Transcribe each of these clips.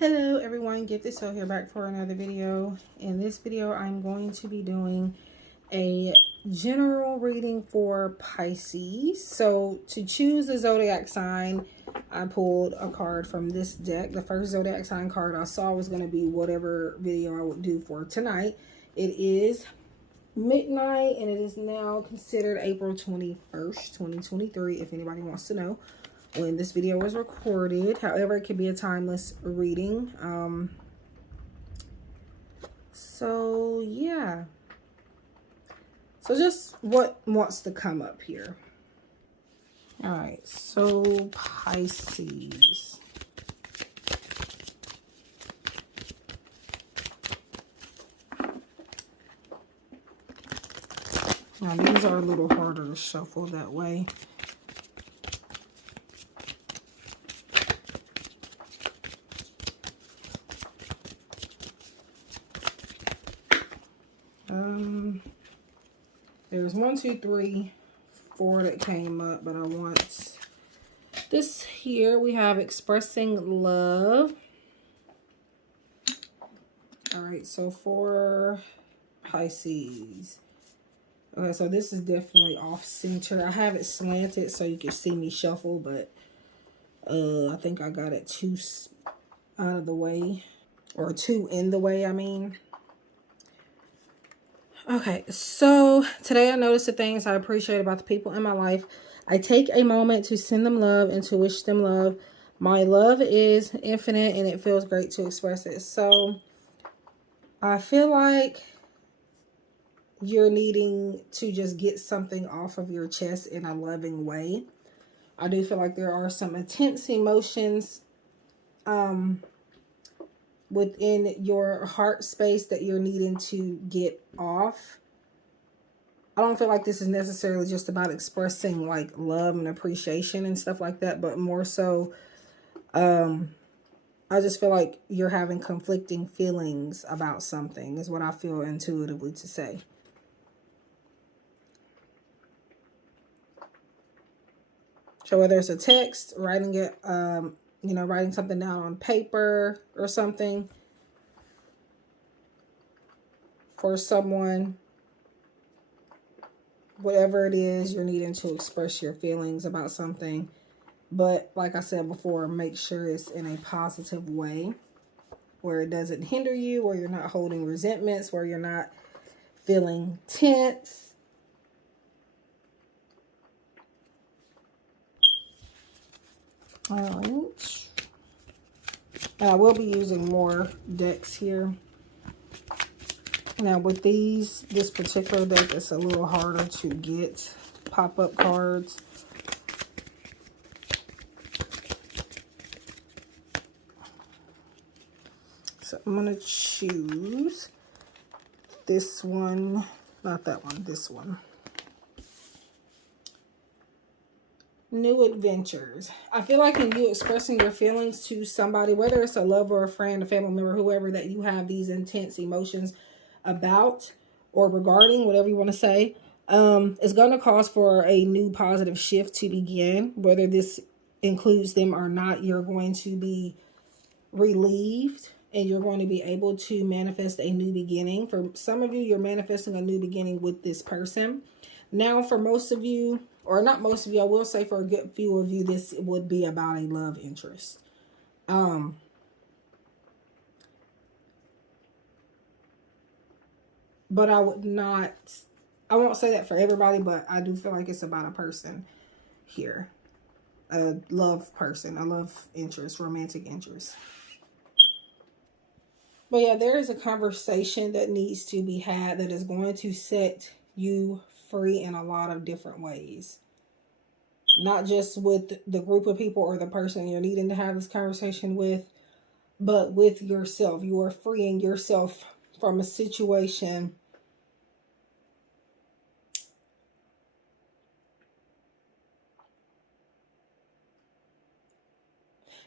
Hello everyone, GiftedSoul here, back for another video. In this video, I'm going to be doing a general reading for Pisces. So to choose the zodiac sign, I pulled a card from this deck. The first zodiac sign card I saw was going to be whatever video I would do for tonight. It is midnight and it is now considered April 21st, 2023, if anybody wants to know when this video was recorded. However, it could be a timeless reading. So yeah, so just what wants to come up here. All right, so Pisces. Now these are a little harder to shuffle that way. There's 1, 2, 3, 4 that came up, but I want this here. We have expressing love. All right, so for Pisces. Okay, so this is definitely off center. I have it slanted so you can see me shuffle, but I think I got it too out of the way, or too in the way, I mean. Okay, so today I noticed the things I appreciate about the people in my life. I take a moment to send them love and to wish them love. My love is infinite and it feels great to express it. So I feel like you're needing to just get something off of your chest in a loving way. I do feel like there are some intense emotions within your heart space that you're needing to get off. I don't feel like this is necessarily just about expressing like love and appreciation and stuff like that, but more so, I just feel like you're having conflicting feelings about something is what I feel intuitively to say. So whether it's a text, writing it, writing something down on paper or something for someone, whatever it is, you're needing to express your feelings about something. But like I said before, make sure it's in a positive way where it doesn't hinder you, where you're not holding resentments, where you're not feeling tense. All right. And I will be using more decks here. Now with this particular deck, it's a little harder to get pop-up cards. So I'm going to choose this one, not that one, this one. New adventures. I feel like in you expressing your feelings to somebody, whether it's a lover, a friend, a family member, whoever that you have these intense emotions about or regarding, whatever you want to say, it's going to cause for a new positive shift to begin. Whether this includes them or not, you're going to be relieved and you're going to be able to manifest a new beginning. For some of you, you're manifesting a new beginning with this person. Now, for most of you, or not most of you, I will say for a good few of you, this would be about a love interest. But I won't say that for everybody, but I do feel like it's about a person here. A love person, a love interest, romantic interest. But yeah, there is a conversation that needs to be had that is going to set you free in a lot of different ways. Not just with the group of people or the person you're needing to have this conversation with, but with yourself. You are freeing yourself from a situation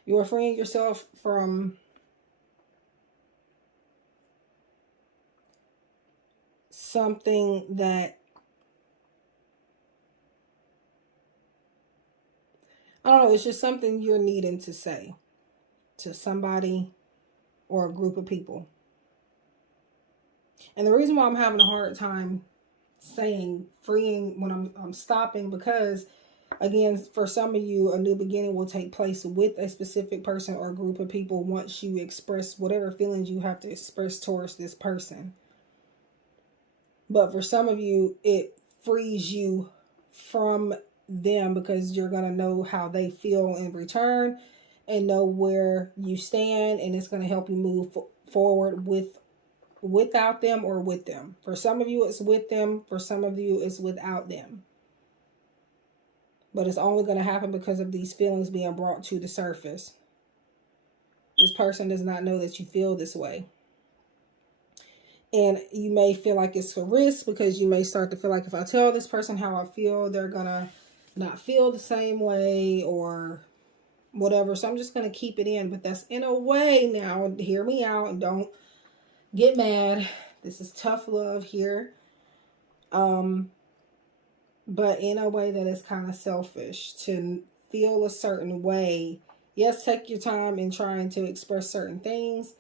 you are freeing yourself from something that, I don't know, it's just something you're needing to say to somebody or a group of people. And the reason why I'm having a hard time saying freeing when I'm stopping, because again, for some of you, a new beginning will take place with a specific person or group of people once you express whatever feelings you have to express towards this person. But for some of you, it frees you from them because you're going to know how they feel in return and know where you stand, and it's going to help you move forward without them or with them. For some of you, it's with them. For some of you, it's without them. But it's only going to happen because of these feelings being brought to the surface. This person does not know that you feel this way. And you may feel like it's a risk because you may start to feel like if I tell this person how I feel, they're going to not feel the same way or whatever. So I'm just going to keep it in. But that's in a way now. Hear me out and don't get mad. This is tough love here. But in a way that is kind of selfish to feel a certain way. Yes, take your time in trying to express certain things,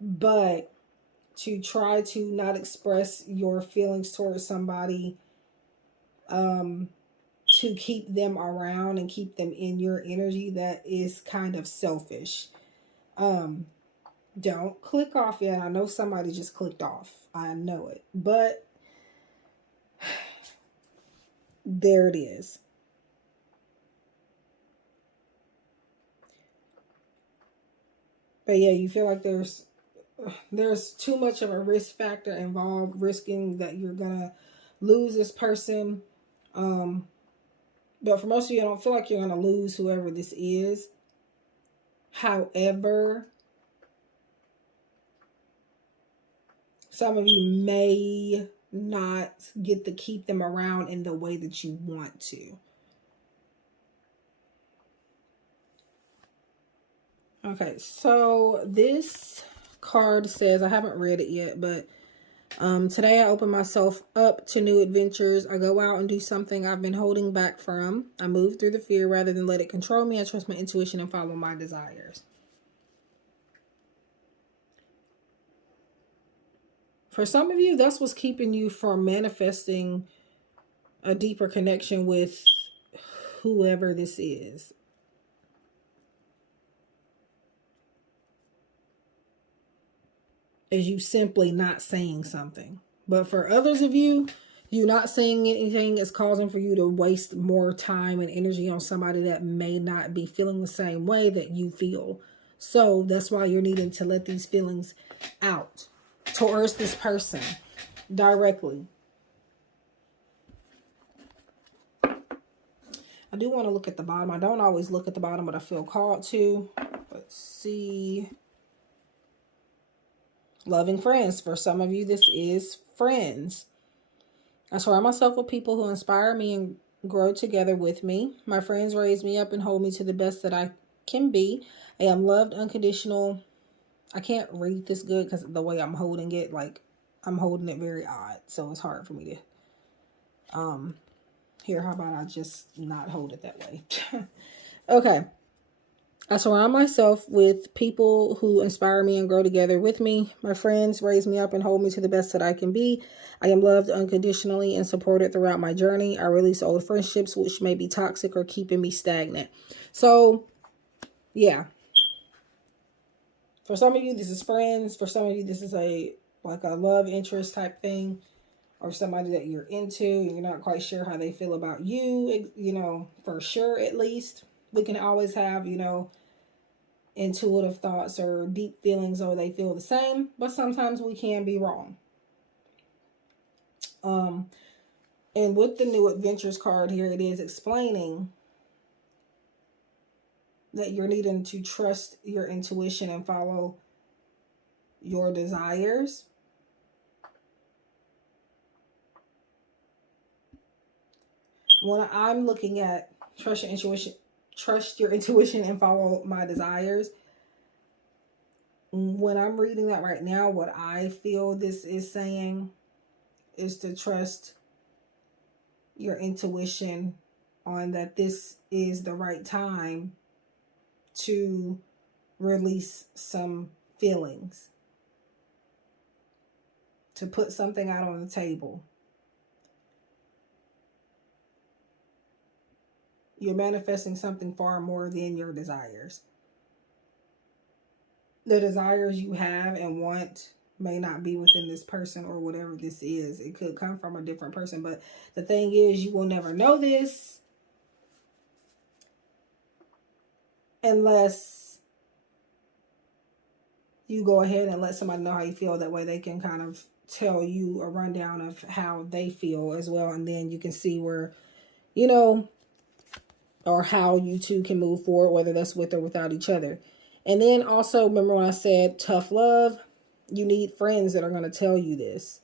but to try to not express your feelings towards somebody, to keep them around and keep them in your energy, that is kind of selfish. Don't click off yet. I know somebody just clicked off. I know it, but there it is. But yeah, you feel like there's too much of a risk factor involved, risking that you're gonna lose this person. But for most of you, I don't feel like you're gonna lose whoever this is. However, some of you may not get to keep them around in the way that you want to. Okay, so this card says, I haven't read it yet, but today I open myself up to new adventures. I go out and do something I've been holding back from. I move through the fear rather than let it control me. I trust my intuition and follow my desires. For some of you, that's what's keeping you from manifesting a deeper connection with whoever this is. Is you simply not saying something. But for others of you, you not saying anything is causing for you to waste more time and energy on somebody that may not be feeling the same way that you feel. So that's why you're needing to let these feelings out towards this person directly. I do want to look at the bottom. I don't always look at the bottom, but I feel called to. Let's see. Loving friends. For some of you, this is friends. I surround myself with people who inspire me and grow together with me. My friends raise me up and hold me to the best that I can be. I am loved, unconditional. I can't read this good because the way I'm holding it, like I'm holding it very odd. So it's hard for me to, here, how about I just not hold it that way? Okay. I surround myself with people who inspire me and grow together with me. My friends raise me up and hold me to the best that I can be. I am loved unconditionally and supported throughout my journey. I release old friendships which may be toxic or keeping me stagnant. So, yeah. For some of you, this is friends. For some of you, this is like a love interest type thing. Or somebody that you're into and you're not quite sure how they feel about you, you know, for sure at least. We can always have, you know, intuitive thoughts or deep feelings, or they feel the same, but sometimes we can be wrong. And with the new adventures card here, it is explaining that you're needing to trust your intuition and follow your desires. When I'm looking at trust your intuition and follow my desires, when I'm reading that right now, what I feel this is saying is to trust your intuition on that this is the right time to release some feelings, to put something out on the table. You're manifesting something far more than your desires. The desires you have and want may not be within this person or whatever this is. It could come from a different person. But the thing is, you will never know this unless you go ahead and let somebody know how you feel. That way they can kind of tell you a rundown of how they feel as well. And then you can see where, you know, or how you two can move forward, whether that's with or without each other. And then also, remember when I said tough love? You need friends that are going to tell you this.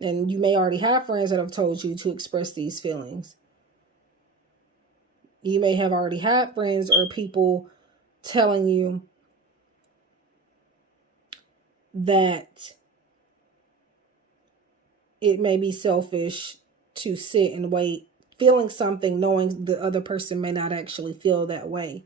And you may already have friends that have told you to express these feelings. You may have already had friends or people telling you that it may be selfish to sit and wait, feeling something, knowing the other person may not actually feel that way.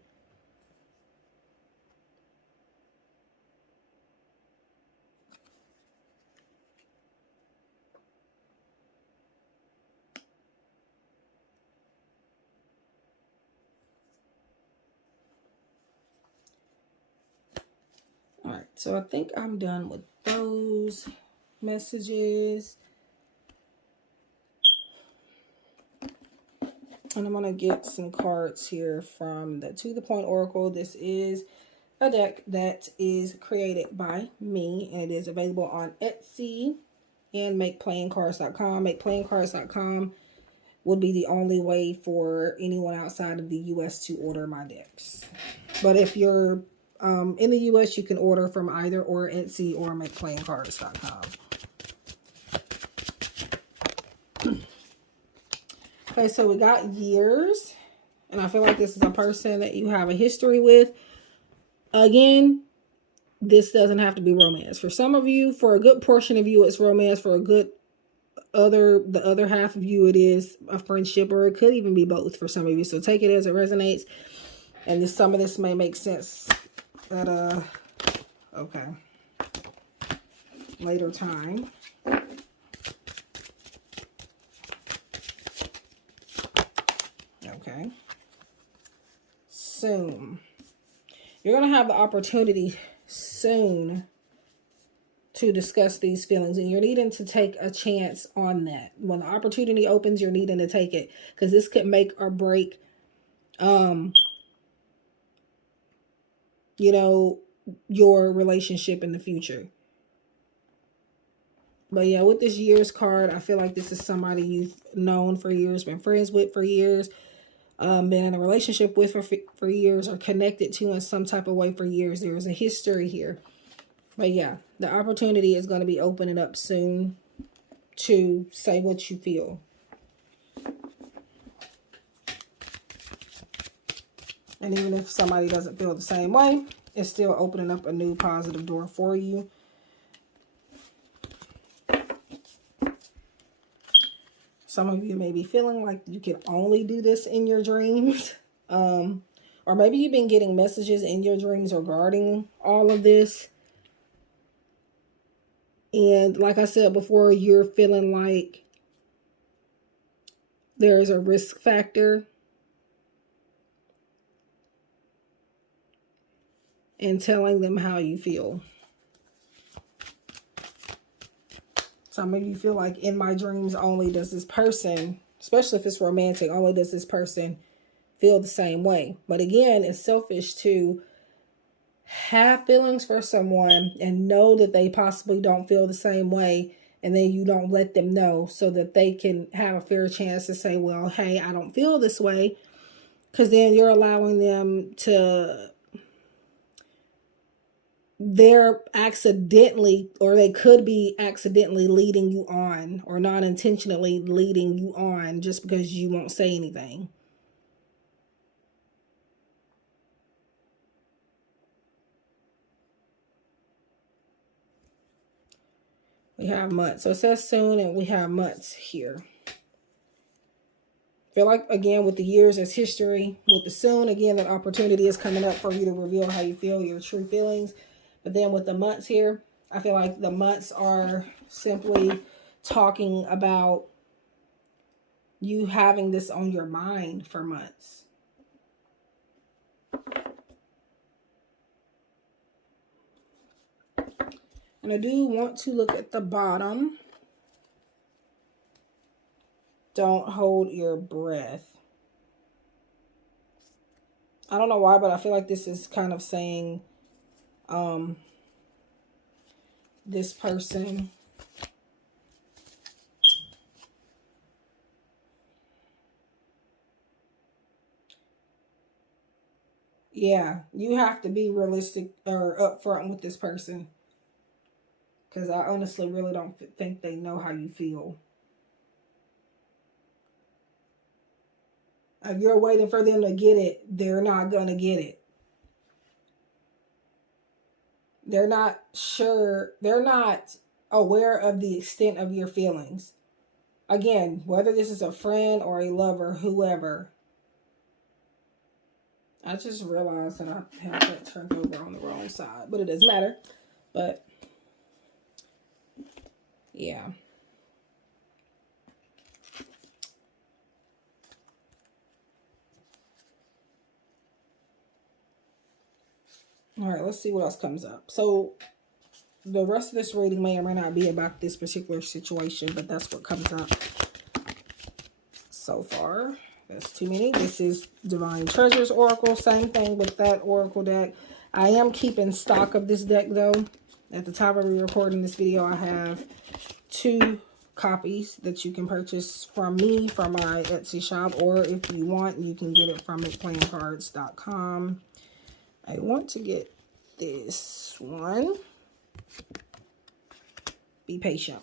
All right, so I think I'm done with those messages. And I'm going to get some cards here from the To The Point Oracle. This is a deck that is created by me, and it is available on Etsy and MakePlayingCards.com. MakePlayingCards.com would be the only way for anyone outside of the U.S. to order my decks. But if you're in the U.S., you can order from either or Etsy or MakePlayingCards.com. Okay, so we got years, and I feel like this is a person that you have a history with. Again, this doesn't have to be romance. For some of you, for a good portion of you, it's romance. For the other half of you, it is a friendship, or it could even be both for some of you. So take it as it resonates. And some of this may make sense at a later time. Okay. Soon. You're going to have the opportunity soon to discuss these feelings, and you're needing to take a chance on that. When the opportunity opens, you're needing to take it, because this could make or break, you know, your relationship in the future. But yeah, with this years card, I feel like this is somebody you've known for years, been friends with for years, been in a relationship with for years, or connected to in some type of way for years. There's a history here. But yeah, the opportunity is going to be opening up soon to say what you feel. And even if somebody doesn't feel the same way, it's still opening up a new positive door for you. Some of you may be feeling like you can only do this in your dreams. Or maybe you've been getting messages in your dreams regarding all of this. And like I said before, you're feeling like there's a risk factor in telling them how you feel. Some of you feel like in my dreams only does this person, especially if it's romantic, only does this person feel the same way. But again, it's selfish to have feelings for someone and know that they possibly don't feel the same way, and then you don't let them know so that they can have a fair chance to say, well, hey, I don't feel this way. Because then you're allowing them to, they're accidentally, or they could be accidentally leading you on, or not intentionally leading you on just because you won't say anything. We have months. So it says soon, and we have months here. feel like, again, with the years as history, with the soon, again, that opportunity is coming up for you to reveal how you feel, your true feelings. But then with the months here, I feel like the months are simply talking about you having this on your mind for months. And I do want to look at the bottom. Don't hold your breath. I don't know why, but I feel like this is kind of saying this person, yeah, you have to be realistic or upfront with this person, because I honestly really don't think they know how you feel. If you're waiting for them to get it, they're not going to get it. They're not sure. They're not aware of the extent of your feelings. Again, whether this is a friend or a lover, whoever. I just realized that I have that turned over on the wrong side, but it doesn't matter. But yeah. All right, let's see what else comes up. So the rest of this reading may or may not be about this particular situation, but that's what comes up so far. That's too many. This is Divine Treasures Oracle. Same thing with that Oracle deck. I am keeping stock of this deck, though. At the time of me recording this video, I have 2 copies that you can purchase from me, from my Etsy shop, or if you want, you can get it from playingcards.com. I want to get this one. Be patient.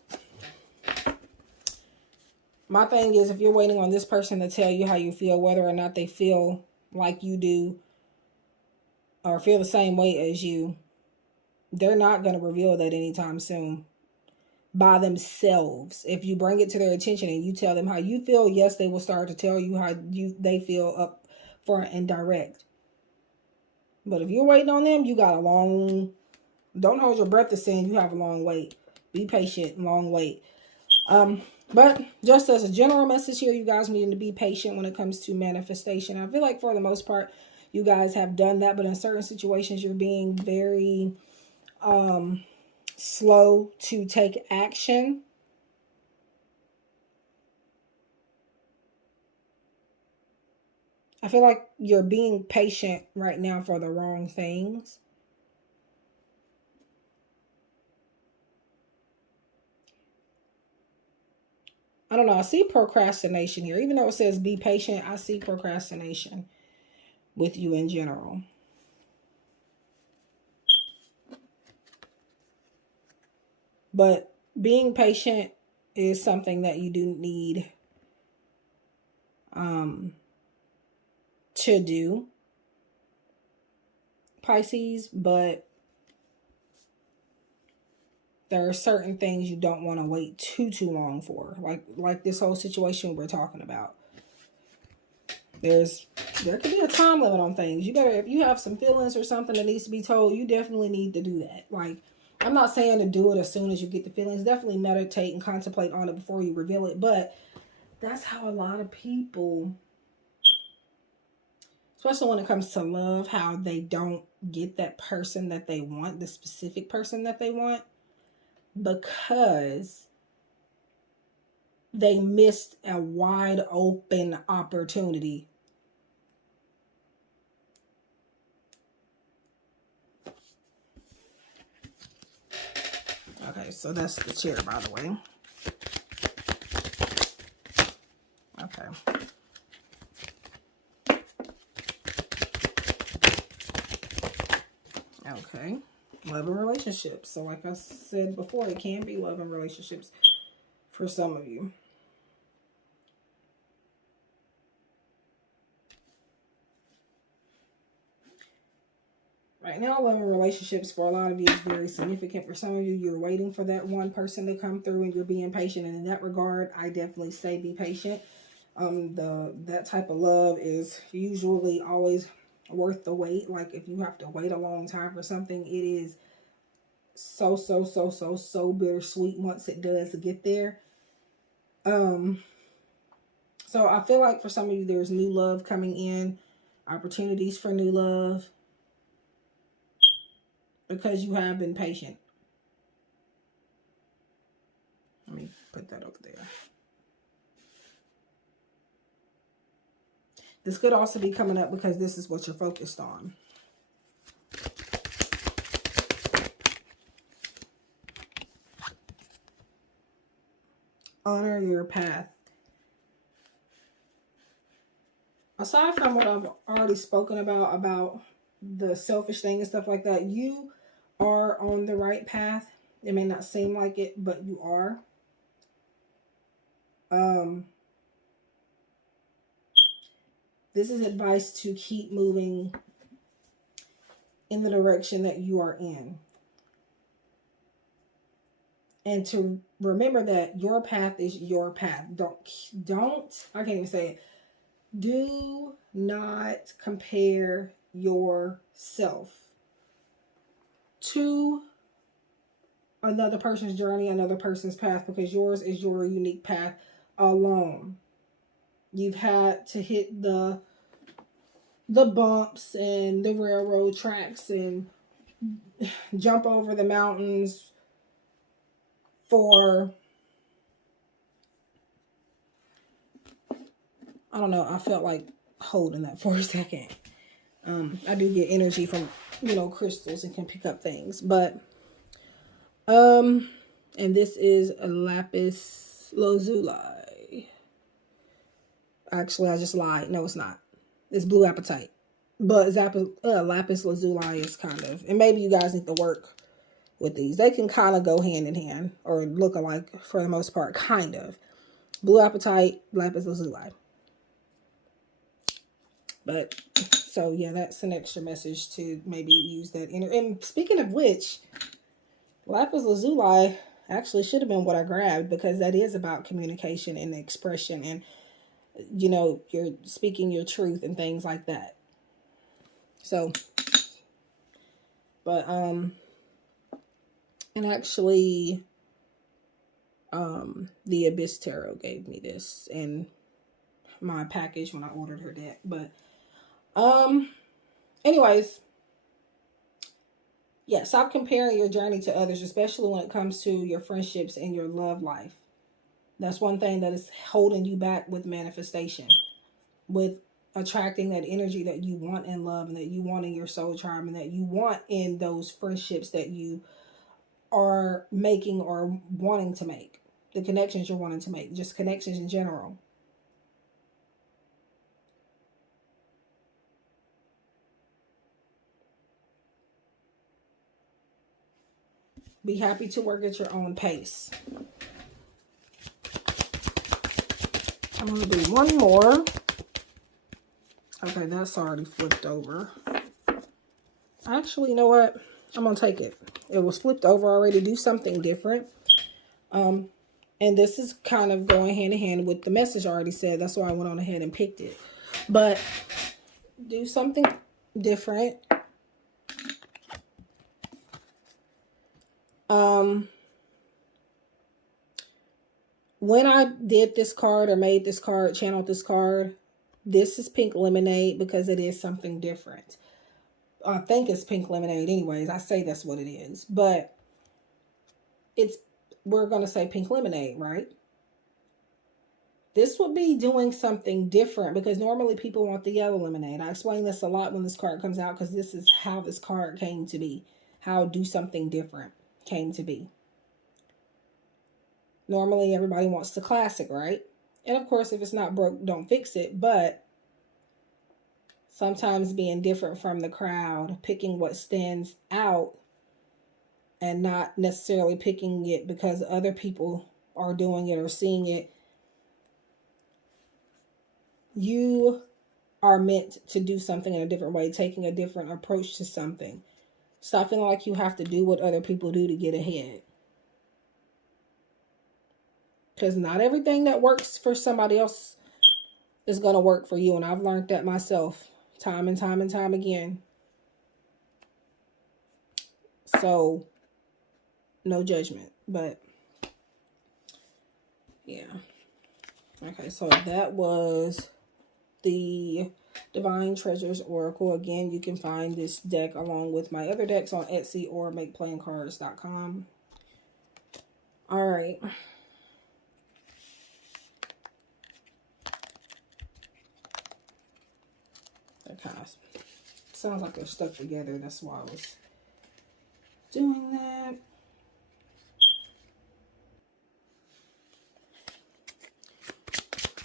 My thing is, if you're waiting on this person to tell you how you feel, whether or not they feel like you do or feel the same way as you, they're not going to reveal that anytime soon by themselves. If you bring it to their attention and you tell them how you feel, yes, they will start to tell you how they feel up front and direct. But if you're waiting on them, you got a long, don't hold your breath to saying you have a long wait. Be patient, long wait. But just as a general message here, you guys need to be patient when it comes to manifestation. I feel like for the most part, you guys have done that, but in certain situations, you're being very slow to take action. I feel like you're being patient right now for the wrong things. I don't know. I see procrastination here. Even though it says be patient, I see procrastination with you in general. But being patient is something that you do need to do, Pisces, but there are certain things you don't want to wait too long for, like this whole situation we're talking about. There could be a time limit on things. You better, if you have some feelings or something that needs to be told, you definitely need to do that. Like, I'm not saying to do it as soon as you get the feelings. Definitely meditate and contemplate on it before you reveal it. But that's how a lot of people, especially when it comes to love, how they don't get that person that they want, the specific person that they want, because they missed a wide open opportunity. Okay, so that's the chair, by the way. Okay. Okay. Love and relationships. So like I said before, it can be love and relationships for some of you. Right now, love and relationships for a lot of you is very significant. For some of you, you're waiting for that one person to come through and you're being patient. And in that regard, I definitely say be patient. That type of love is usually always worth the wait. Like if you have to wait a long time for something, it is so bittersweet once it does get there. So I feel like for some of you, there's new love coming in, opportunities for new love, because you have been patient. Let me put that over there. This could also be coming up because this is what you're focused on. Honor your path. Aside from what I've already spoken about the selfish thing and stuff like that, you are on the right path. It may not seem like it, but you are. This is advice to keep moving in the direction that you are in. And to remember that your path is your path. Don't, I can't even say it. Do not compare yourself to another person's journey, another person's path, because yours is your unique path alone. You've had to hit the bumps and the railroad tracks and jump over the mountains for, I don't know, I felt like holding that for a second. I do get energy from, crystals and can pick up things. But, and this is a lapis lazuli. Actually, I just lied. No, it's not. It's blue apatite. But lapis lazuli is kind of, and maybe you guys need to work with these. They can kind of go hand in hand or look alike for the most part, kind of. Blue apatite, lapis lazuli. But, so yeah, that's an extra message to maybe use that inner. And speaking of which, lapis lazuli actually should have been what I grabbed, because that is about communication and expression and, you're speaking your truth and things like that. So, but, and actually, the Abyss Tarot gave me this in my package when I ordered her deck. But, anyways, yeah, stop comparing your journey to others, especially when it comes to your friendships and your love life. That's one thing that is holding you back with manifestation, with attracting that energy that you want in love and that you want in your soul tribe and that you want in those friendships that you are making or wanting to make. The connections you're wanting to make, just connections in general. Be happy to work at your own pace. I'm going to do one more. Okay, that's already flipped over. Actually, you know what? I'm going to take it. It was flipped over already. Do something different. And this is kind of going hand in hand with the message I already said. That's why I went on ahead and picked it. But do something different. When I did this card or made this card, channeled this card, this is pink lemonade because it is something different. I think it's pink lemonade anyways. I say that's what it is. But we're going to say pink lemonade, right? This would be doing something different because normally people want the yellow lemonade. I explain this a lot when this card comes out because this is how this card came to be. How do something different came to be. Normally, everybody wants the classic, right? And of course, if it's not broke, don't fix it. But sometimes being different from the crowd, picking what stands out and not necessarily picking it because other people are doing it or seeing it. You are meant to do something in a different way, taking a different approach to something. Stop feeling like you have to do what other people do to get ahead. Because not everything that works for somebody else is going to work for you. And I've learned that myself time and time and time again. So no judgment, but yeah. Okay, so that was the Divine Treasures Oracle. Again, you can find this deck along with my other decks on Etsy or makeplayingcards.com. All right. That kind of sounds like they're stuck together. That's why I was doing that.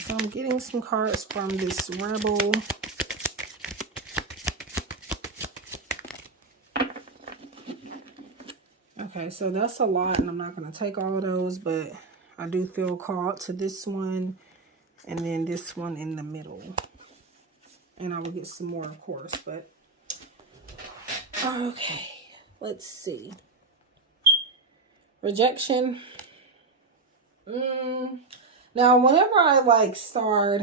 So I'm getting some cards from this Rebel. Okay, so that's a lot, and I'm not going to take all of those, but I do feel called to this one and then this one in the middle. And I will get some more, of course, but okay, let's see. Rejection. Now, whenever I like start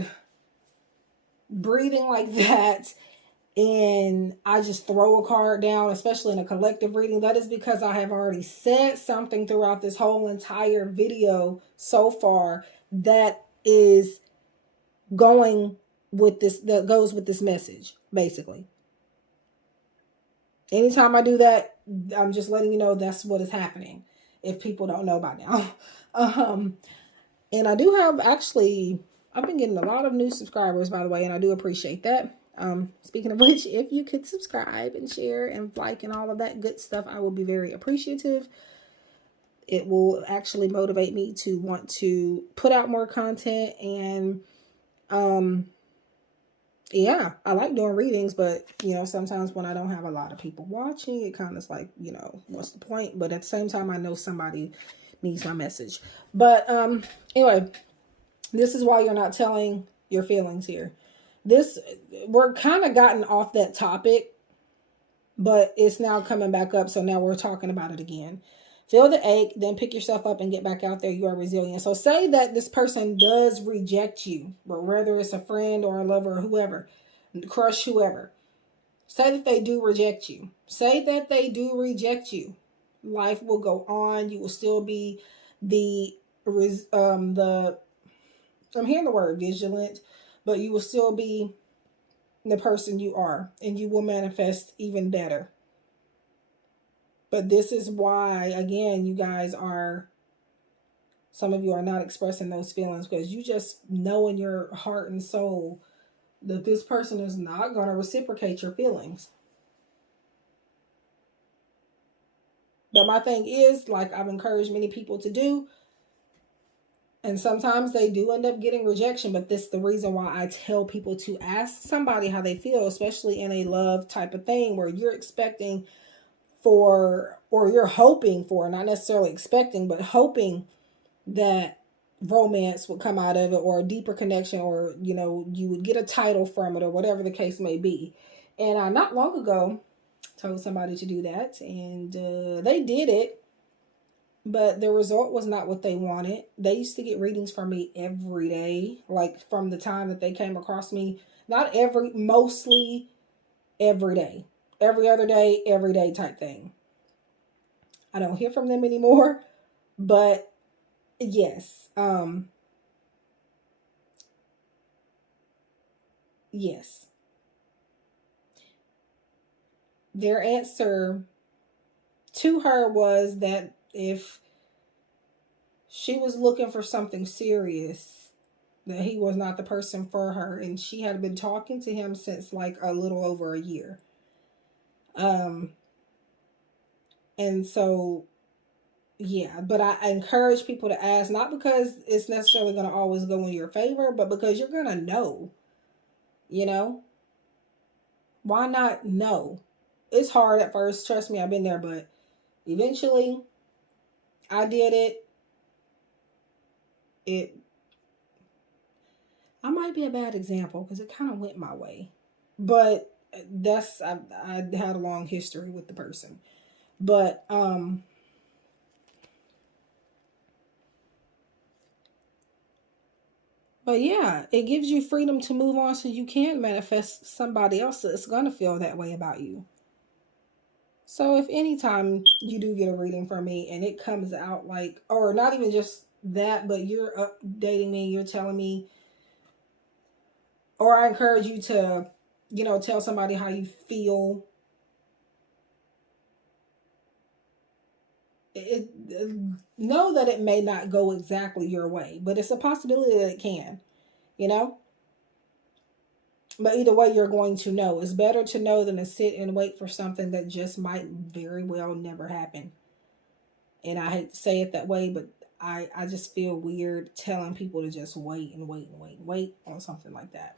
breathing like that and I just throw a card down, especially in a collective reading, that is because I have already said something throughout this whole entire video so far that is going with this, that goes with this message, basically. Anytime I do that, I'm just letting you know that's what is happening, if people don't know by now. And I do have, actually, I've been getting a lot of new subscribers, by the way, and I do appreciate that. Speaking of which, if you could subscribe and share and like and all of that good stuff, I will be very appreciative. It will actually motivate me to want to put out more content. And yeah, I like doing readings, but you know, sometimes when I don't have a lot of people watching, it kind of is like, you know, what's the point? But at the same time, I know somebody needs my message. But anyway, this is why you're not telling your feelings here. We're kind of gotten off that topic, but it's now coming back up. So now we're talking about it again. Feel the ache, then pick yourself up and get back out there. You are resilient. So say that this person does reject you, but whether it's a friend or a lover or whoever, crush, whoever. Say that they do reject you. Say that they do reject you. Life will go on. You will still be I'm hearing the word vigilant, but you will still be the person you are, and you will manifest even better. But this is why, again, you guys are, some of you are not expressing those feelings because you just know in your heart and soul that this person is not going to reciprocate your feelings. But my thing is, like I've encouraged many people to do, and sometimes they do end up getting rejection, but this is the reason why I tell people to ask somebody how they feel, especially in a love type of thing where you're expecting for, or you're hoping for, not necessarily expecting, but hoping that romance would come out of it, or a deeper connection, or, you know, you would get a title from it, or whatever the case may be. And I not long ago told somebody to do that, and they did it, but the result was not what they wanted. They used to get readings from me every day, like from the time that they came across me. Mostly every day. Every other day, every day type thing. I don't hear from them anymore, but yes. Yes. Their answer to her was that if she was looking for something serious, that he was not the person for her, and she had been talking to him since like a little over a year. And so, yeah, but I encourage people to ask, not because it's necessarily going to always go in your favor, but because you're going to know, you know, why not know? It's hard at first. Trust me, I've been there, but eventually I did it. I might be a bad example because it kind of went my way, but I had a long history with the person. But But yeah, it gives you freedom to move on so you can manifest somebody else that's going to feel that way about you. So if anytime you do get a reading from me and it comes out like, or not even just that, but you're updating me, you're telling me, or I encourage you to, tell somebody how you feel. Know that it may not go exactly your way, but it's a possibility that it can, you know? But either way, you're going to know. It's better to know than to sit and wait for something that just might very well never happen. And I hate to say it that way, but I just feel weird telling people to just wait and wait and wait and wait on something like that.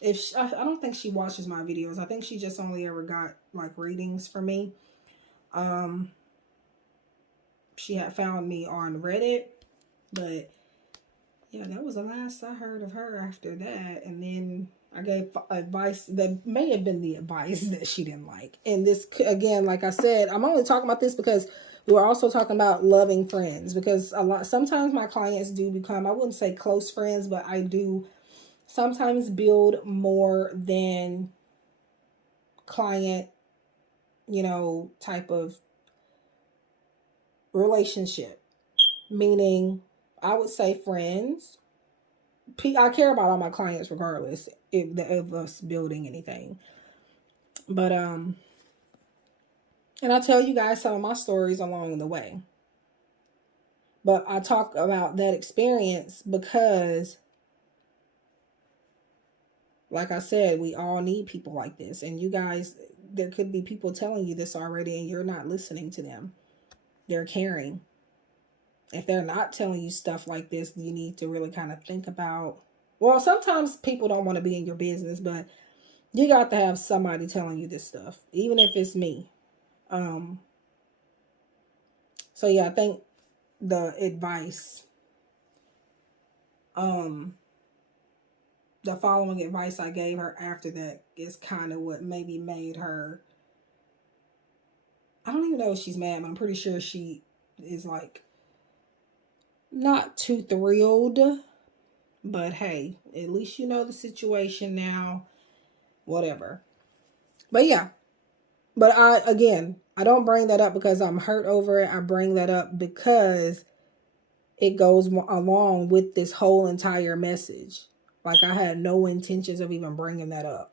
If I don't think she watches my videos. I think she just only ever got like readings for me. She had found me on Reddit, but yeah, that was the last I heard of her after that. And then I gave advice that may have been the advice that she didn't like. And this, again, like I said, I'm only talking about this because we were also talking about loving friends, because sometimes my clients do become, I wouldn't say close friends, but I do sometimes build more than client, type of relationship. Meaning, I would say friends. I care about all my clients regardless of us building anything. But and I'll tell you guys some of my stories along the way. But I talk about that experience because, like I said, we all need people like this. And you guys, there could be people telling you this already and you're not listening to them. They're caring. If they're not telling you stuff like this, you need to really kind of think about, well, sometimes people don't want to be in your business, but you got to have somebody telling you this stuff, even if it's me. So yeah, I think the advice, the following advice I gave her after that is kind of what maybe made her, I don't even know if she's mad, but I'm pretty sure she is like not too thrilled, but hey, at least you know the situation now, whatever. But yeah, but I don't bring that up because I'm hurt over it. I bring that up because it goes along with this whole entire message. Like, I had no intentions of even bringing that up.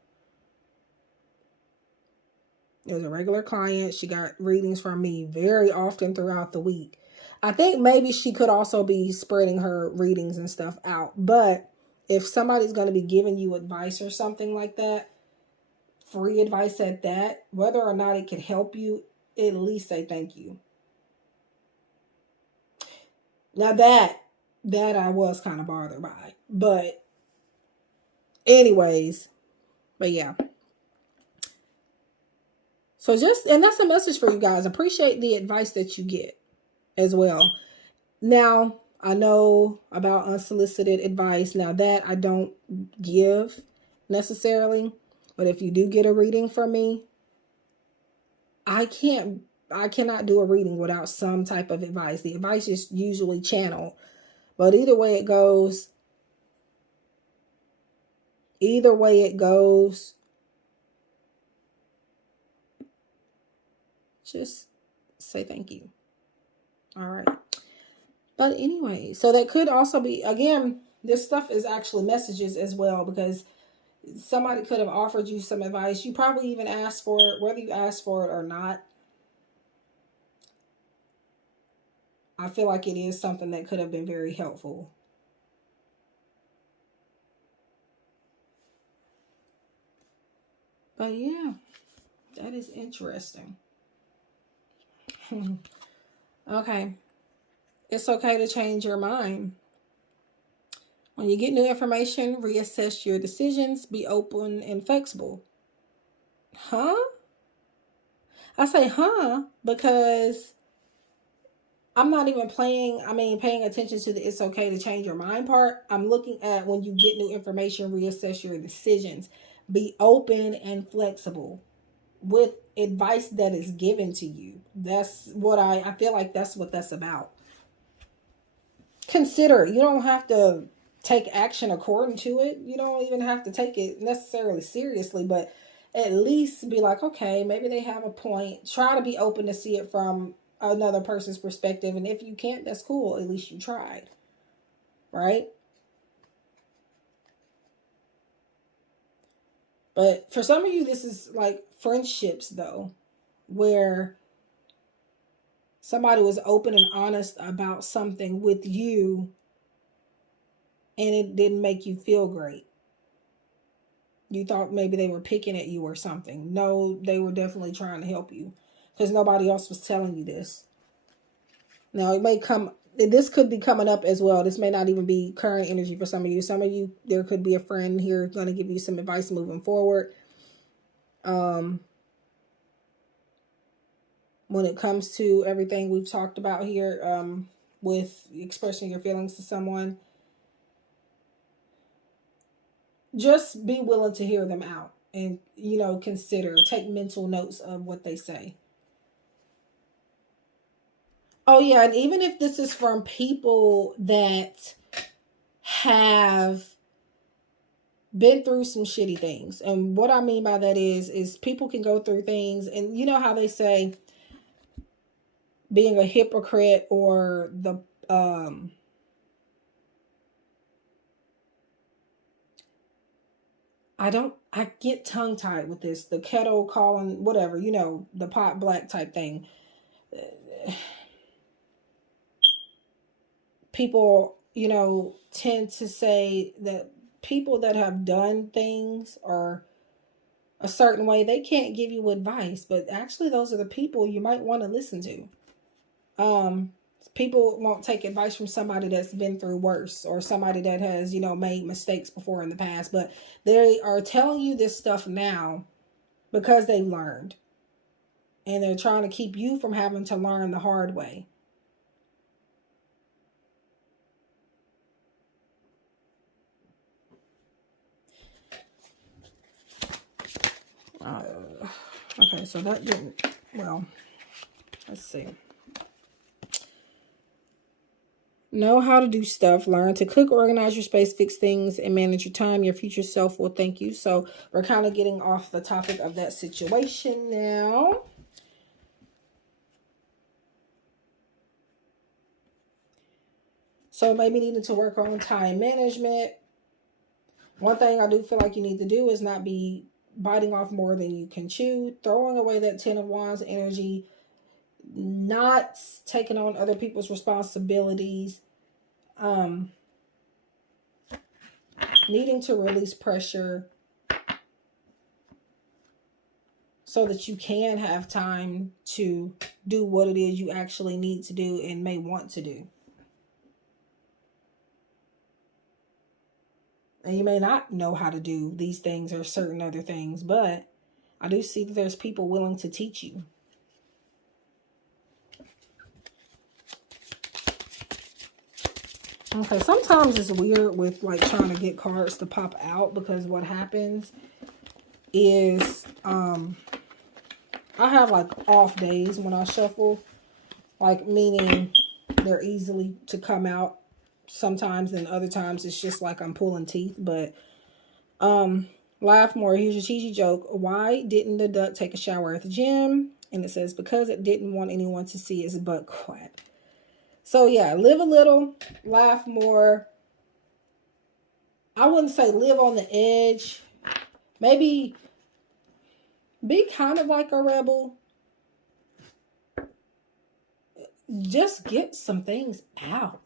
It was a regular client. She got readings from me very often throughout the week. I think maybe she could also be spreading her readings and stuff out. But if somebody's going to be giving you advice or something like that, free advice at that, whether or not it can help you, at least say thank you. Now that I was kind of bothered by. But anyways, but yeah. So and that's a message for you guys. Appreciate the advice that you get as well. Now, I know about unsolicited advice. Now that I don't give necessarily, but if you do get a reading from me, I cannot do a reading without some type of advice. The advice is usually channeled, but either way it goes, just say thank you. All right. But anyway, so that could also be, again, this stuff is actually messages as well, because somebody could have offered you some advice. You probably even asked for it, whether you asked for it or not. I feel like it is something that could have been very helpful. But yeah, that is interesting. Okay. It's okay to change your mind. When you get new information, reassess your decisions, be open and flexible. Huh? I say, because I'm not even paying attention to the it's okay to change your mind part. I'm looking at when you get new information, reassess your decisions. Be open and flexible with advice that is given to you. That's what I feel like that's what that's about. consider it. You don't have to take action according to it. You don't even have to take it necessarily seriously, but at least be like, okay, maybe they have a point. Try to be open to see it from another person's perspective. And if you can't, that's cool. At least you tried. Right? But for some of you, this is like friendships, though, where somebody was open and honest about something with you and it didn't make you feel great. You thought maybe they were picking at you or something. No, they were definitely trying to help you because nobody else was telling you this. Now, this could be coming up as well. This may not even be current energy for some of you. Some of you, there could be a friend here going to give you some advice moving forward. When it comes to everything we've talked about here, with expressing your feelings to someone, just be willing to hear them out and, take mental notes of what they say. Oh, yeah. And even if this is from people that have been through some shitty things. And what I mean by that is people can go through things. And you know how they say being a hypocrite or the, I get tongue tied with this, the kettle calling, whatever, the pot black type thing. People, tend to say that people that have done things or a certain way, they can't give you advice, but actually those are the people you might want to listen to. People won't take advice from somebody that's been through worse or somebody that has, made mistakes before in the past, but they are telling you this stuff now because they've learned and they're trying to keep you from having to learn the hard way. Okay, so that didn't, well, let's see. Know how to do stuff. Learn to cook, organize your space, fix things, and manage your time. Your future self will thank you. So we're kind of getting off the topic of that situation now. So maybe needing to work on time management. One thing I do feel like you need to do is not be biting off more than you can chew. Throwing away that 10 of Wands energy. Not taking on other people's responsibilities. Needing to release pressure so that you can have time to do what it is you actually need to do and may want to do. And you may not know how to do these things or certain other things, but I do see that there's people willing to teach you. Okay, sometimes it's weird with like trying to get cards to pop out because what happens is I have like off days when I shuffle, like meaning they're easily to come out sometimes, and other times it's just like I'm pulling teeth. But laugh more. Here's your cheesy joke. Why didn't the duck take a shower at the gym? And it says because it didn't want anyone to see its butt crack. So yeah, live a little, laugh more. I wouldn't say live on the edge. Maybe be kind of like a rebel. Just get some things out.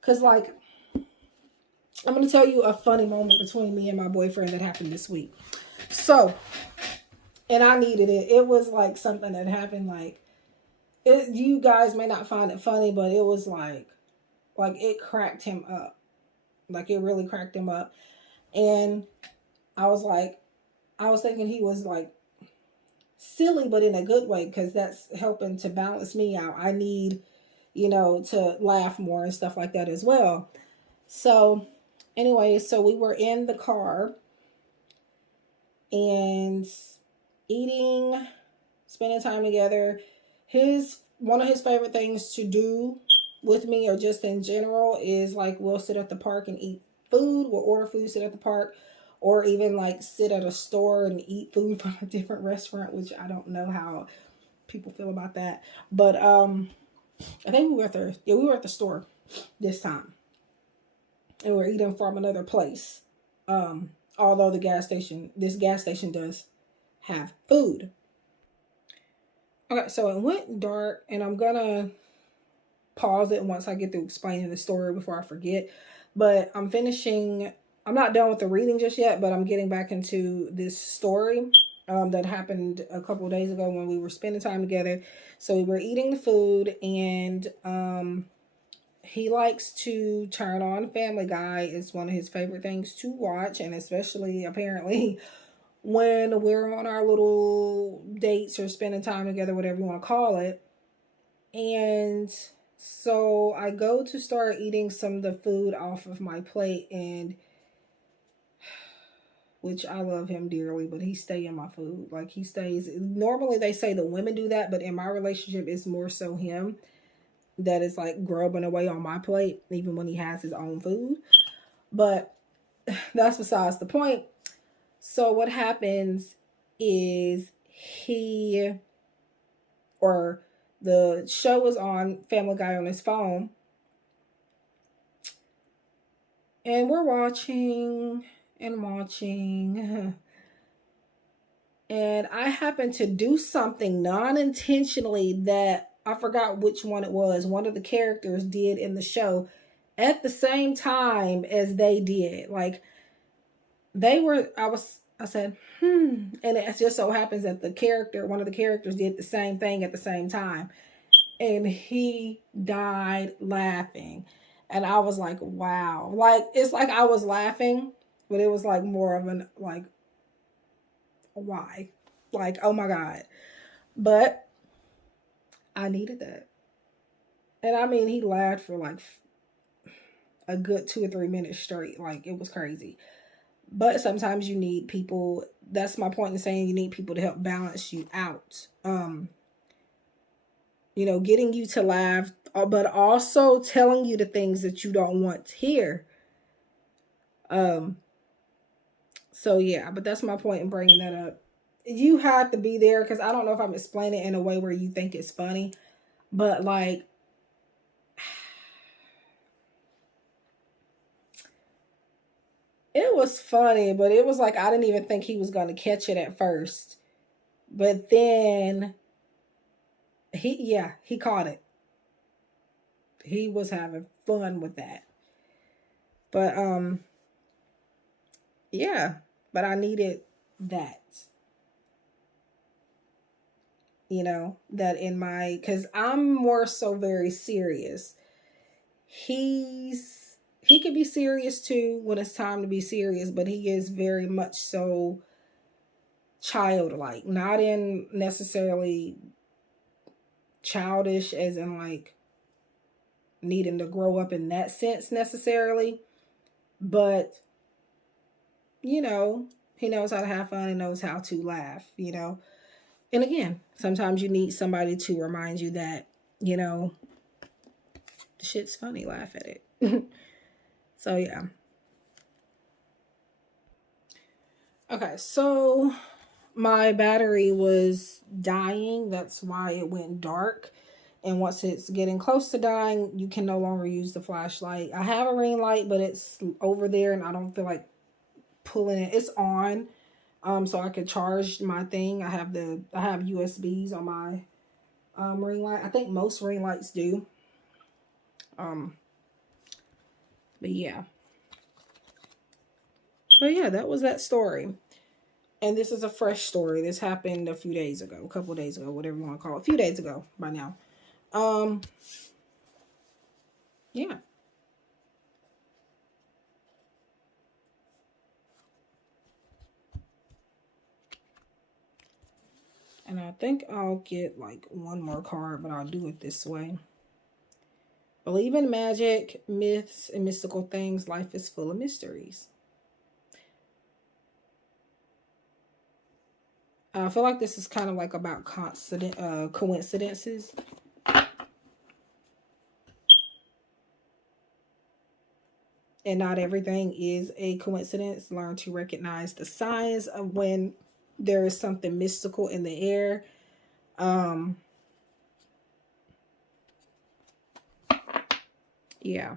Because like, I'm going to tell you a funny moment between me and my boyfriend that happened this week. So, and I needed it. It was like something that happened like, you guys may not find it funny, but it was like it cracked him up. Like it really cracked him up. And I was thinking he was like silly, but in a good way, because that's helping to balance me out. I need, to laugh more and stuff like that as well. So anyway, so we were in the car and eating, spending time together. one of his favorite things to do with me, or just in general, is like we'll sit at the park and eat food. We'll order food, sit at the park, or even like sit at a store and eat food from a different restaurant, which I don't know how people feel about that. But I think we were at the store this time, and we're eating from another place. Although this gas station does have food. Okay, so it went dark, and I'm gonna pause it once I get through explaining the story before I forget. But I'm not done with the reading just yet, but I'm getting back into this story that happened a couple days ago when we were spending time together. So we were eating the food, and he likes to turn on Family Guy. It's one of his favorite things to watch, and especially apparently when we're on our little dates or spending time together, whatever you want to call it. And so I go to start eating some of the food off of my plate, and which I love him dearly, but he stays in my food. Like, he stays. Normally they say the women do that, but in my relationship, it's more so him that is like grubbing away on my plate, even when he has his own food. But that's besides the point. So what happens is the show was on, Family Guy on his phone, and we're watching and watching. And I happened to do something non-intentionally that I forgot which one it was. One of the characters did in the show at the same time as they did. Like, I said, and it just so happens that one of the characters did the same thing at the same time. And he died laughing. And I was like, wow. Like, it's like I was laughing, but it was like more of an, like, why? Like, oh my God. But I needed that. And I mean, he laughed for like a good 2 or 3 minutes straight. Like, it was crazy. But sometimes you need people. That's my point in saying you need people to help balance you out. Getting you to laugh, but also telling you the things that you don't want to hear. So yeah, but that's my point in bringing that up. You have to be there, because I don't know if I'm explaining it in a way where you think it's funny, but like, it was funny, but it was like I didn't even think he was going to catch it at first. But then he caught it. He was having fun with that. But yeah, but I needed that. That in my, because I'm more so very serious. He can be serious too when it's time to be serious, but he is very much so childlike. Not in necessarily childish as in like needing to grow up in that sense necessarily, but he knows how to have fun and knows how to laugh. And again, sometimes you need somebody to remind you that the shit's funny, laugh at it. So yeah. Okay, so my battery was dying. That's why it went dark. And once it's getting close to dying, you can no longer use the flashlight. I have a ring light, but it's over there and I don't feel like pulling it. It's on. So I could charge my thing. I have USBs on my ring light. I think most ring lights do. But yeah. That was that story. And this is a fresh story. This happened a couple of days ago, whatever you want to call it. A few days ago by now. Yeah. And I think I'll get like one more card, but I'll do it this way. Believe in magic, myths, and mystical things. Life is full of mysteries. I feel like this is kind of like about coincidences. And not everything is a coincidence. Learn to recognize the signs of when there is something mystical in the air. Yeah.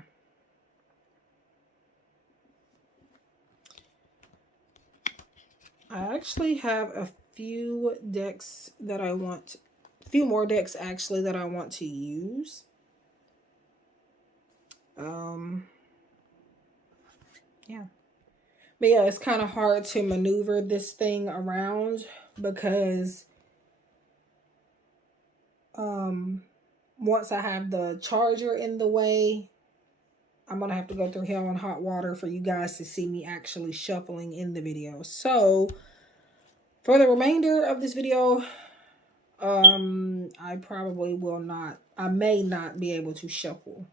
I actually have a few decks that I want, a few more decks actually that I want to use. Yeah. But yeah, it's kind of hard to maneuver this thing around because once I have the charger in the way, I'm going to have to go through hell and hot water for you guys to see me actually shuffling in the video. So for the remainder of this video, I probably will not, I may not be able to shuffle.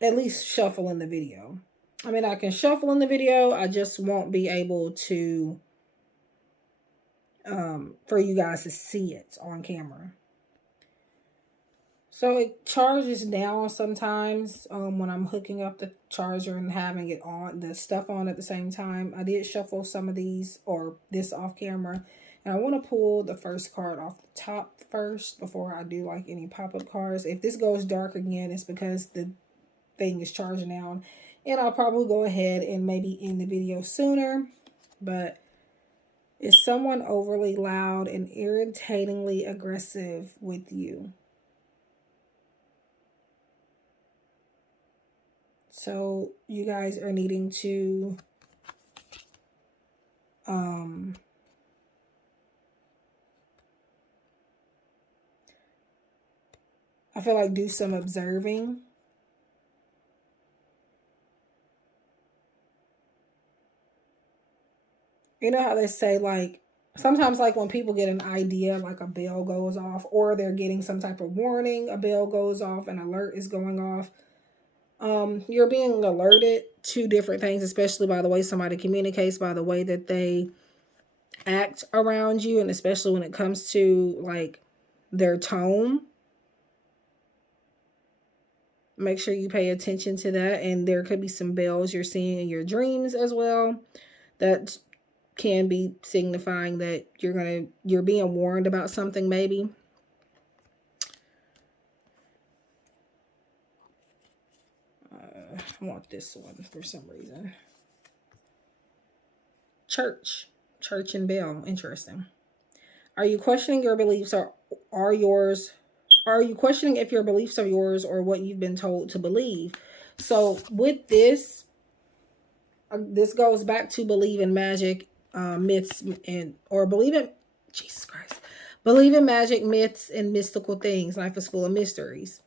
At least shuffle in the video. I mean, I can shuffle in the video. I just won't be able to, for you guys to see it on camera. So it charges down sometimes when I'm hooking up the charger and having it on, the stuff on at the same time. I did shuffle some of these or this off camera. And I want to pull the first card off the top first before I do like any pop-up cards. If this goes dark again, it's because the thing is charging down. And I'll probably go ahead and maybe end the video sooner. But is someone overly loud and irritatingly aggressive with you? So you guys are needing to I feel like do some observing. You know how they say, like, sometimes like when people get an idea, like a bell goes off or they're getting some type of warning, a bell goes off, an alert is going off. You're being alerted to different things, especially by the way somebody communicates, by the way that they act around you, and especially when it comes to like their tone. Make sure you pay attention to that. And there could be some bells you're seeing in your dreams as well that can be signifying that you're being warned about something maybe. I want this one for some reason. Church and bell. Interesting. Are you questioning your beliefs are yours? Are you questioning if your beliefs are yours or what you've been told to believe? So with this, this goes back to believe in magic, myths, or believe in, Jesus Christ, believe in magic, myths, and mystical things. Life is full of mysteries.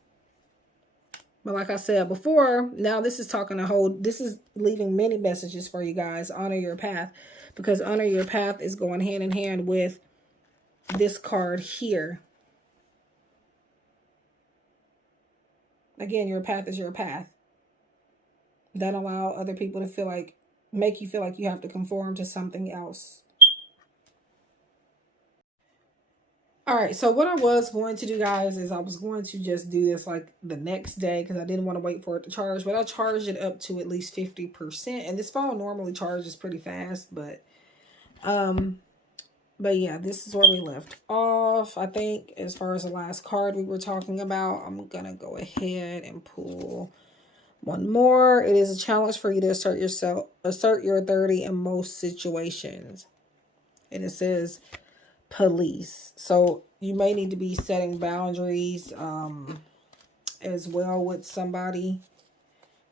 But like I said before, now this is this is leaving many messages for you guys. Honor your path, because honor your path is going hand in hand with this card here. Again, your path is your path. Don't allow other people to make you feel like you have to conform to something else. All right, so what I was going to do, guys, is I was going to just do this like the next day because I didn't want to wait for it to charge. But I charged it up to at least 50%. And this phone normally charges pretty fast, but yeah, this is where we left off. I think as far as the last card we were talking about, I'm going to go ahead and pull one more. It is a challenge for you to assert your authority in most situations. And it says police. So you may need to be setting boundaries as well with somebody.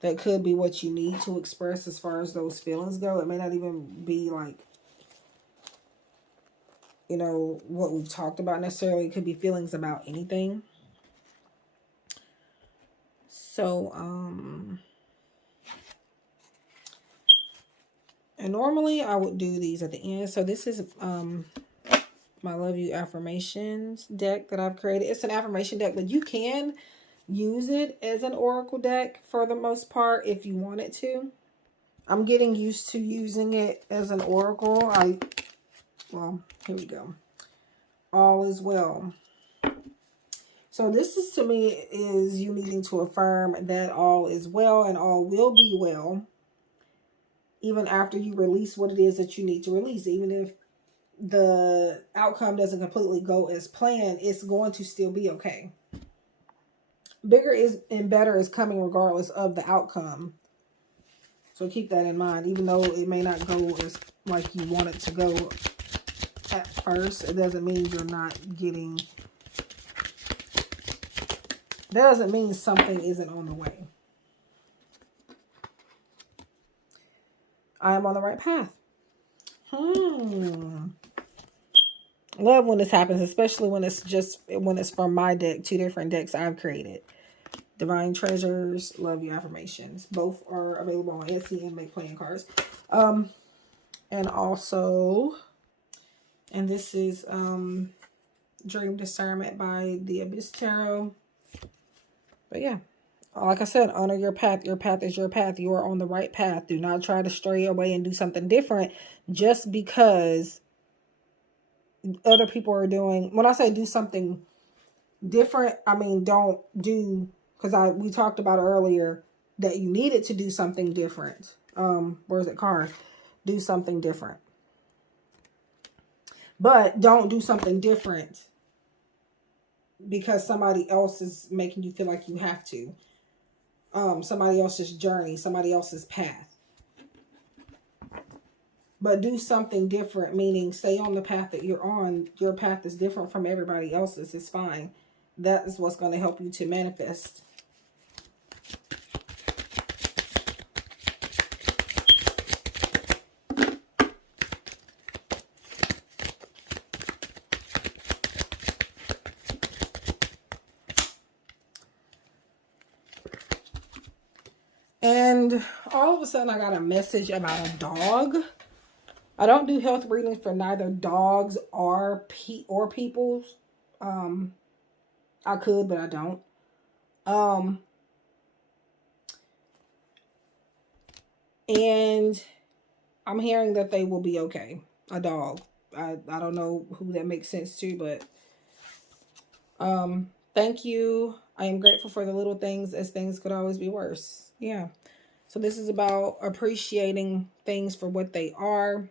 That could be what you need to express as far as those feelings go. It may not even be like, you know, what we've talked about necessarily. It could be feelings about anything. So, and normally I would do these at the end. So this is my Love You Affirmations deck that I've created. It's an affirmation deck, but you can use it as an oracle deck for the most part if you wanted to. I'm getting used to using it as an oracle. Well, here we go. All is well. So this is, to me, is you needing to affirm that all is well and all will be well. Even after you release what it is that you need to release. Even if the outcome doesn't completely go as planned, it's going to still be okay. Bigger is and better is coming regardless of the outcome. So keep that in mind. Even though it may not go as like you want it to go at first, it doesn't mean you're not getting... That doesn't mean something isn't on the way. I am on the right path. Love when this happens, especially when it's from my deck, 2 different decks I've created. Divine Treasures, Love Your Affirmations. Both are available on Etsy and Make Playing Cards. And also, and this is Dream Discernment by the Abyss Tarot. But yeah, like I said, honor your path. Your path is your path. You are on the right path. Do not try to stray away and do something different just because other people are doing... When I say do something different, I mean don't do... Because we talked about earlier that you needed to do something different. Where's it card? Do something different. But don't do something different because somebody else is making you feel like you have to. Somebody else's journey, somebody else's path. But do something different, meaning stay on the path that you're on. Your path is different from everybody else's. It's fine. That is what's going to help you to manifest. And all of a sudden I got a message about a dog. I don't do health readings for neither dogs or people. I could, but I don't. And I'm hearing that they will be okay. A dog. I don't know who that makes sense to, but thank you. I am grateful for the little things, as things could always be worse. Yeah. So this is about appreciating things for what they are.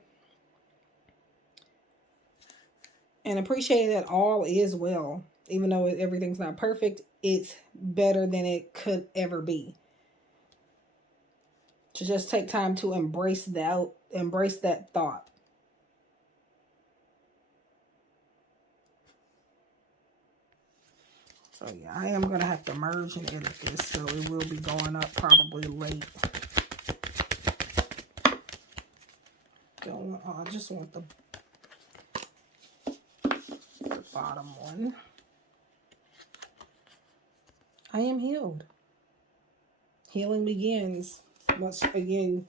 And appreciating that all is well. Even though everything's not perfect, it's better than it could ever be. To just take time to embrace that thought. So yeah, I am going to have to merge and edit this, so it will be going up probably late. I just want the bottom one. I am healed. Healing begins once you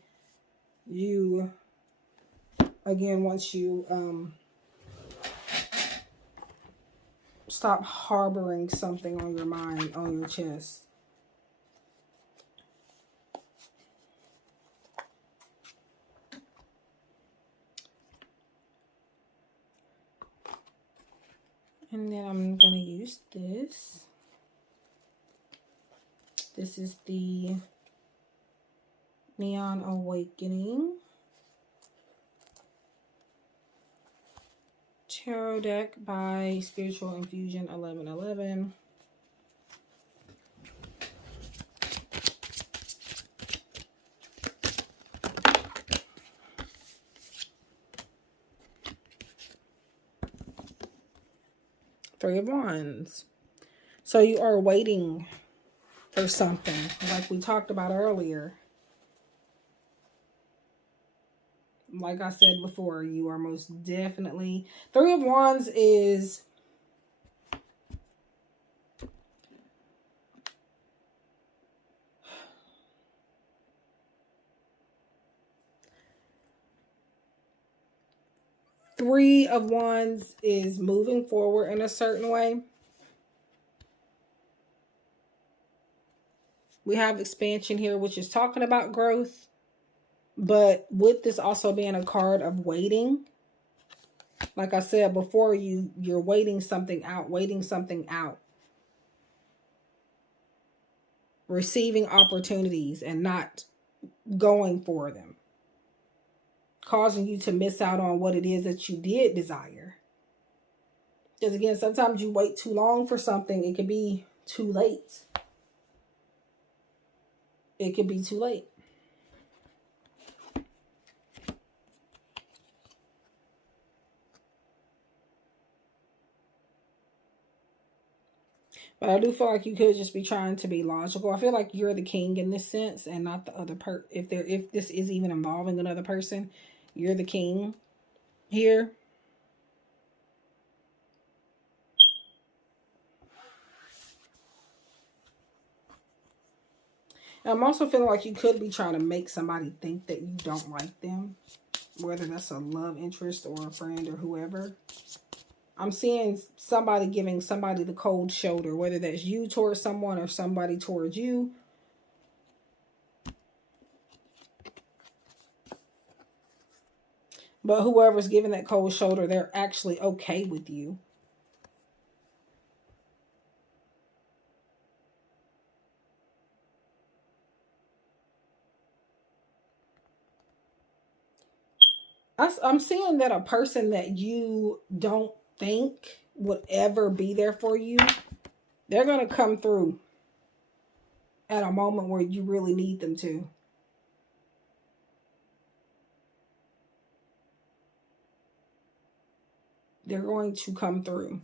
stop harboring something on your mind, on your chest. And then I'm going to use this. This is the Neon Awakening Tarot deck by Spiritual Infusion 1111. Three of Wands. So you are waiting for something, like we talked about earlier. Like I said before, you are most definitely... Three of Wands is... Three of Wands is moving forward in a certain way. We have expansion here, which is talking about growth. But with this also being a card of waiting, Like I said before, you're waiting something out, receiving opportunities and not going for them, causing you to miss out on what it is that you did desire. Because again, sometimes you wait too long for something, it can be too late. It could be too late. But I do feel like you could just be trying to be logical. I feel like you're the king in this sense and not the other if this is even involving another person, you're the king here. And I'm also feeling like you could be trying to make somebody think that you don't like them, whether that's a love interest or a friend or whoever. I'm seeing somebody giving somebody the cold shoulder, whether that's you towards someone or somebody towards you. But whoever's giving that cold shoulder, they're actually okay with you. I'm seeing that a person that you don't think would ever be there for you, they're going to come through at a moment where you really need them to. They're going to come through.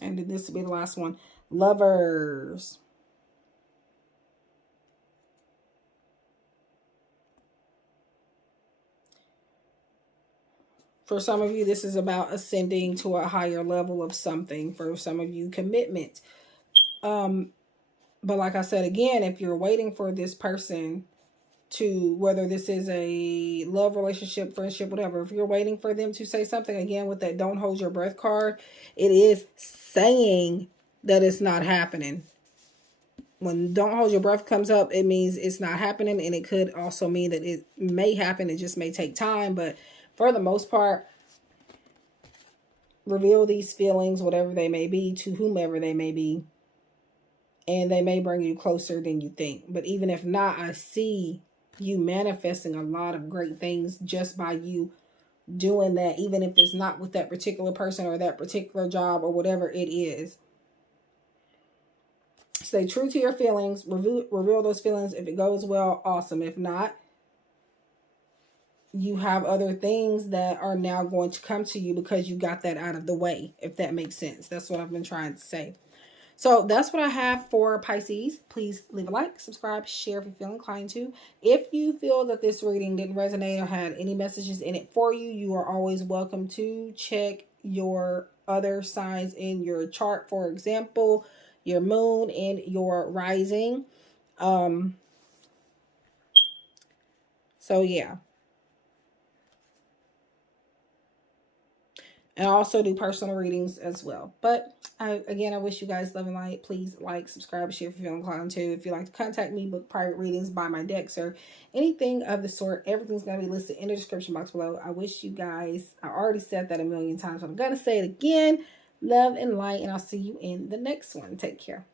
And this will be the last one. Lovers. For some of you, this is about ascending to a higher level of something. For some of you, commitment. But like I said, again, if you're waiting for this person to, whether this is a love relationship, friendship, whatever, if you're waiting for them to say something, again, with that don't hold your breath card, it is saying that it's not happening. When don't hold your breath comes up, it means it's not happening. And it could also mean that it may happen. It just may take time. But for the most part, reveal these feelings, whatever they may be, to whomever they may be. And they may bring you closer than you think. But even if not, I see you manifesting a lot of great things just by you doing that, even if it's not with that particular person or that particular job or whatever it is. Stay true to your feelings. Reveal those feelings. If it goes well, awesome. If not, you have other things that are now going to come to you because you got that out of the way, if that makes sense. That's what I've been trying to say. So that's what I have for Pisces. Please leave a like, subscribe, share if you feel inclined to. If you feel that this reading didn't resonate or had any messages in it for you, you are always welcome to check your other signs in your chart. For example, your moon and your rising. So yeah. And I also do personal readings as well. But again, I wish you guys love and light. Please like, subscribe, share if you feel inclined to. If you'd like to contact me, book private readings, buy my decks, or anything of the sort, everything's going to be listed in the description box below. I wish you guys, I already said that a million times, but I'm going to say it again. Love and light, and I'll see you in the next one. Take care.